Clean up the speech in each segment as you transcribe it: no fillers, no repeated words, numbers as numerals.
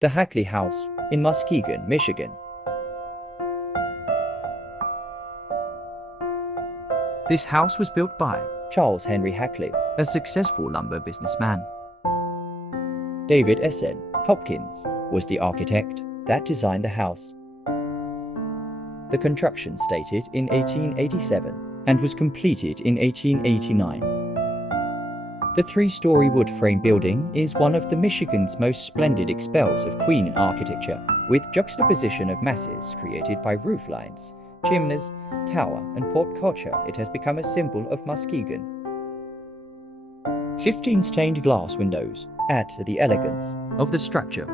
The Hackley House in Muskegon, Michigan. This house was built by Charles Henry Hackley, a successful lumber businessman. David S.N. Hopkins was the architect that designed the house. The construction started in 1887 and was completed in 1889. The three-story wood frame building is one of the Michigan's most splendid examples of Queen architecture, with juxtaposition of masses created by roof lines, chimneys, tower and porte-cochere. It has become a symbol of Muskegon. 15 stained glass windows add to the elegance Of the structure,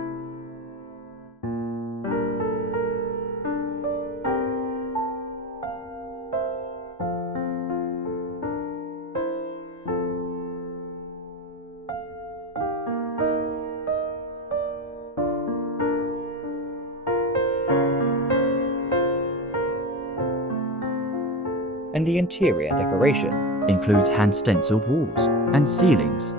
and the interior decoration includes hand-stenciled walls and ceilings.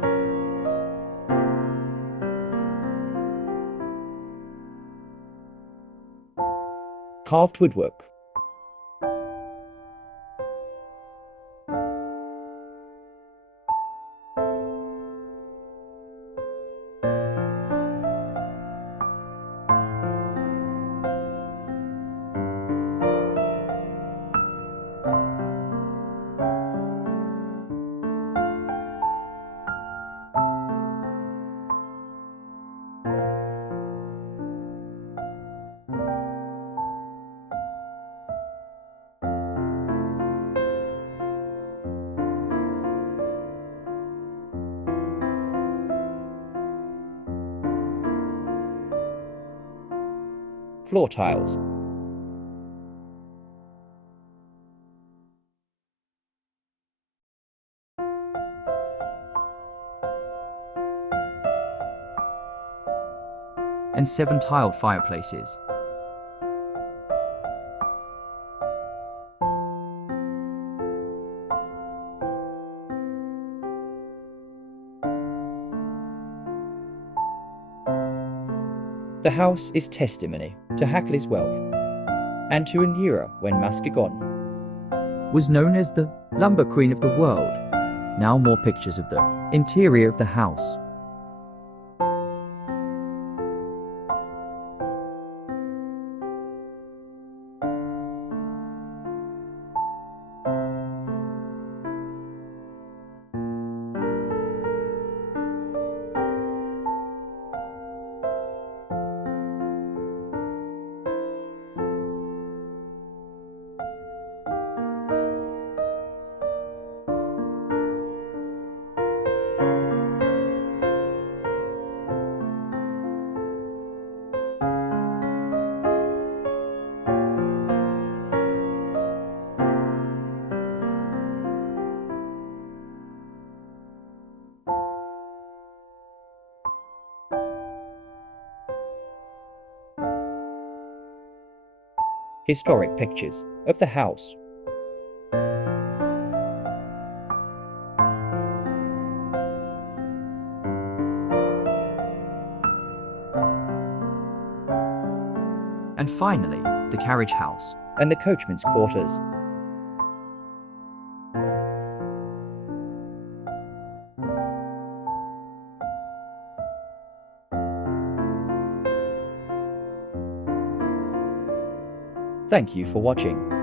carved woodwork. Floor tiles. And 7 tiled fireplaces. The house is testimony to Hackley's wealth and to an era when Muskegon Was known as the lumber queen of the world. Now more pictures of the interior of the house. historic pictures of the house. And finally, the carriage house. And the coachman's quarters. Thank you for watching.